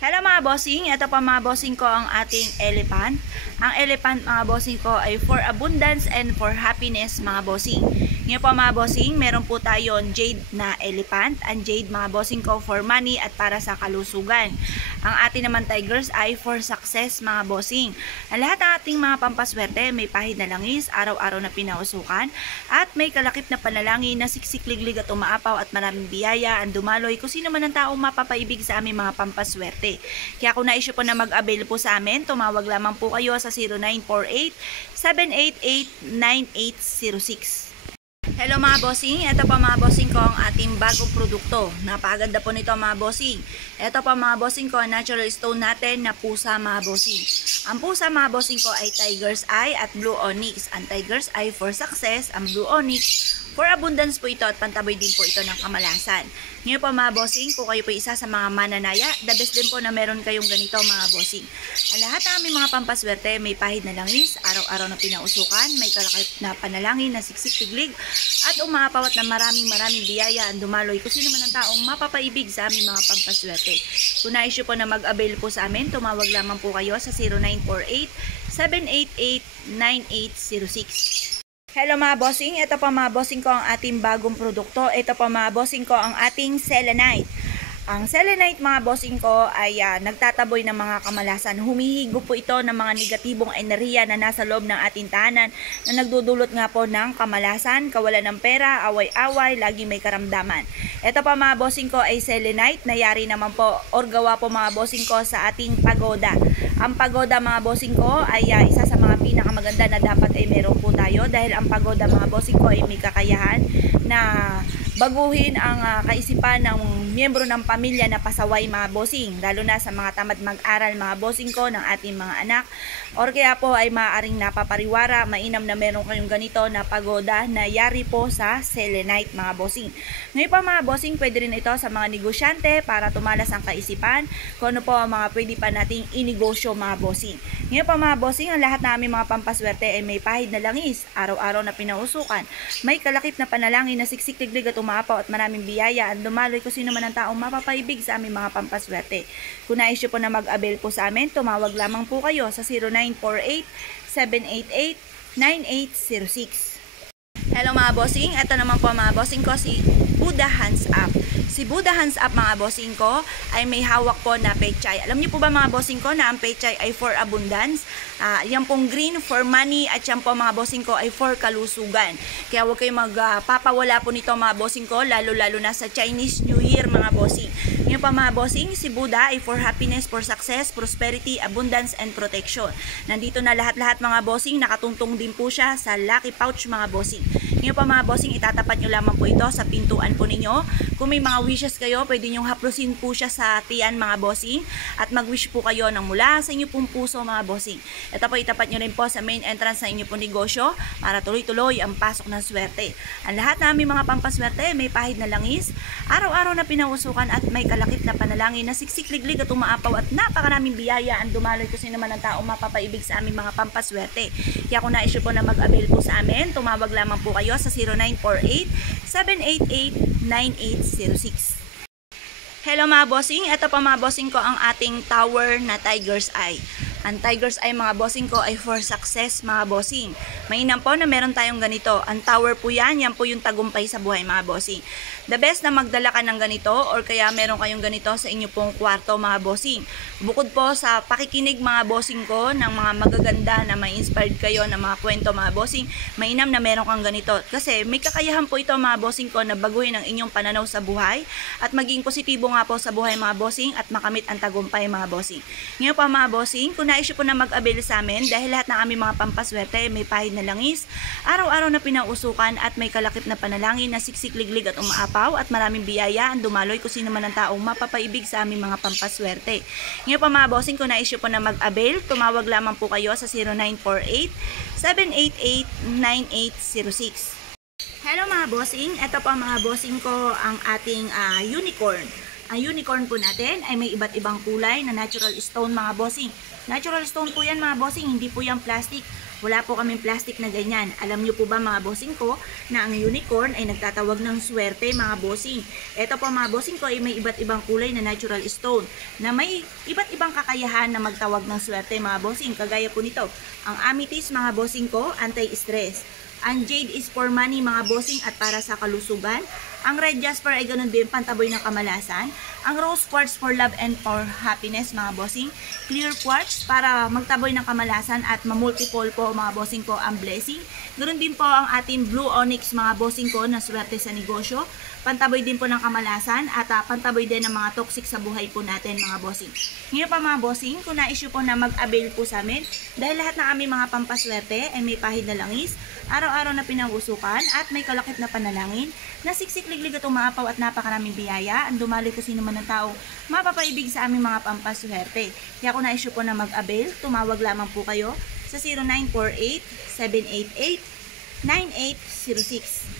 Hello mga bossing, ito pa mga bossing ko ang ating elephant. Ang elephant mga bossing ko ay for abundance and for happiness mga bossing. Ngayon po mga bossing, meron po tayong jade na elephant. Ang jade mga bossing ko for money at para sa kalusugan. Ang ating naman tigers ay for success mga bossing. Ang lahat ng ating mga pampaswerte may pahid na langis, araw-araw na pinausukan, at may kalakip na panalangin na siksik-liglig at umaapaw at maraming biyaya ang dumaloy kung sino man ang taong mapapaibig sa aming mga pampaswerte. Kaya kung na-issue po na mag-avail po sa amin, tumawag lamang po kayo sa 0948-788-9806. Hello mga bossing, ito pa mga bossing ko ang ating bagong produkto. Napakaganda po nito mga bossing. Ito pa mga bossing ko ang natural stone natin na pusa mga bossing. Ang pusa mga bossing ko ay tiger's eye at blue onyx. Ang tiger's eye for success, ang blue onyx for abundance po ito at pantaboy din po ito ng kamalasan. Ngayon po mga bossing, kung kayo po isa sa mga mananaya, the best din po na meron kayong ganito mga bossing. Ang lahat ng aming mga pampaswerte may pahid na langis, araw-araw na pinausukan, may kalakip na panalangin na siksik-tiglig, at umaapawat na maraming biyaya ang dumaloy kung sino man ang taong mapapaibig sa aming mga pampaswerte. Kung na-issue po na mag-avail po sa amin, tumawag lamang po kayo sa 0948-788-9806. Hello mga bossing, ito pa mga bossing ko ang ating bagong produkto. Ito pa mga bossing ko ang ating selenite. Ang selenite mga bossing ko ay nagtataboy ng mga kamalasan. Humihigo po ito ng mga negatibong enerhiya na nasa loob ng ating tahanan na nagdudulot nga po ng kamalasan, kawalan ng pera, away-away, lagi may karamdaman. Ito pa mga bossing ko ay selenite na yari naman po or gawa po mga bossing ko sa ating pagoda. Ang pagoda mga bossing ko ay isa sa mga pinakamaganda na dapat ay meron po tayo dahil ang pagoda mga bossing ko ay may kakayahan na baguhin ang kaisipan ng miyembro ng pamilya na pasaway mga bossing, lalo na sa mga tamad mag-aral mga bossing ko ng ating mga anak, or kaya po ay maaaring napapariwara, mainam na meron kayong ganito na pagoda na yari po sa selenite mga bossing. Ngayon pa mga bossing, pwede rin ito sa mga negosyante para tumalas ang kaisipan kung ano po ang mga pwede pa nating inegosyo mga bossing. Ngayon pa mga bossing, ang lahat na aming mga pampaswerte ay may pahid na langis, araw-araw na pinausukan, may kalakip na panalangin na siksik-tiglig at umaapaw at maraming biyaya ang dumaloy kung sino man ang taong mapapaibig sa aming mga pampaswerte. Kung na-issue po na mag-avail po sa amin, tumawag lamang po kayo sa 0948-788-9806. Hello mga bossing, ito naman po mga bossing ko si Buddha Hands Up. Si Buddha Hands Up mga bossing ko ay may hawak po na pechay. Alam niyo po ba mga bossing ko na ang pechay ay for abundance? Yan pong green for money at yan po mga bossing ko ay for kalusugan. Kaya huwag kayong magpapawala po nito mga bossing ko, lalo na sa Chinese New Year mga bossing. Ngayon pa mga bossing, si Buddha ay for happiness, for success, prosperity, abundance, and protection. Nandito na lahat-lahat mga bossing, nakatuntong din po siya sa lucky pouch mga bossing. Ngayon pa mga bossing, itatapat nyo lamang po ito sa pintuan po ninyo. Kung may mga wishes kayo, pwede nyo haplusin po siya sa tiyan mga bossing at mag-wish po kayo ng mula sa inyo pong puso mga bossing. Ito po itapat nyo rin po sa main entrance ng inyo pong negosyo para tuloy-tuloy ang pasok ng swerte. Ang lahat na aming mga pampaswerte may pahid na langis, araw-araw na pinausukan at may kalakip na panalangin na siksik-liglig at umaapaw at napakaraming biyaya ang dumaloy kung sino man ang taong mapapaibig sa aming mga pampaswerte. Kaya kung na-issue po na mag-avail po sa amin, tumawag lamang po kayo sa 0948-788-9806. Hello mga bossing, ito pa mga bossing ko ang ating tower na tiger's eye. Ang tiger's eye mga bossing ko ay for success mga bossing. Mainam po na meron tayong ganito. Ang tower po yan po yung tagumpay sa buhay mga bossing. The best na magdala ka ng ganito or kaya meron kayong ganito sa inyo pong kwarto mga bossing. Bukod po sa pakikinig mga bossing ko ng mga magaganda na may inspired kayo ng mga kwento mga bossing, mainam na meron kang ganito. Kasi may kakayahan po ito mga bossing ko na baguhin ang inyong pananaw sa buhay at maging positibo nga po sa buhay mga bossing at makamit ang tagumpay mga bossing. Ngayon pa mga bossing, kung na-issue po na mag-avail sa amin dahil lahat ng aming mga pampaswerte may pahid na langis, araw-araw na pinausukan at may kalakip na panalangin na siksik-liglig at umaapaw at maraming biyaya ang dumaloy kung sino man ang taong mapapaibig sa aming mga pampaswerte. Ngayon pa mga bossing, kung na-issue po na mag-avail, tumawag lamang po kayo sa 0948-788-9806. Hello mga bossing, ito pa mga bossing ko ang ating unicorn. Ang unicorn po natin ay may iba't ibang kulay na natural stone mga bossing. Natural stone po yan mga bossing, hindi po yan plastic. Wala po kaming plastic na ganyan. Alam nyo po ba mga bossing ko na ang unicorn ay nagtatawag ng swerte mga bossing. Ito po mga bossing ko ay may iba't ibang kulay na natural stone na may iba't ibang kakayahan na magtawag ng swerte mga bossing. Kagaya po nito, ang amethyst mga bossing ko, anti-stress. Ang jade is for money mga bossing at para sa kalusugan. Ang red jasper ay ganun din, pantaboy ng kamalasan. Ang rose quartz for love and for happiness mga bossing. Clear quartz para magtaboy ng kamalasan at mamultiple po mga bossing ko ang blessing. Ganun din po ang ating blue onyx mga bossing ko na swerte sa negosyo. Pantaboy din po ng kamalasan at pantaboy din ng mga toxic sa buhay po natin mga bossing. Ngayon pa mga bossing, kung na-issue po na mag-avail po sa amin, dahil lahat ng aming mga pampaswerte ay may pahid na langis, araw-araw na pinangusukan at may kalakip na panalangin, na siksik-liglig at umaapaw at napakaraming biyaya, ang dumaloy ko sino man ng tao, mapapaibig sa aming mga pampaswerte. Kaya kung na-issue po na mag-avail, tumawag lamang po kayo sa 0948-788-9806.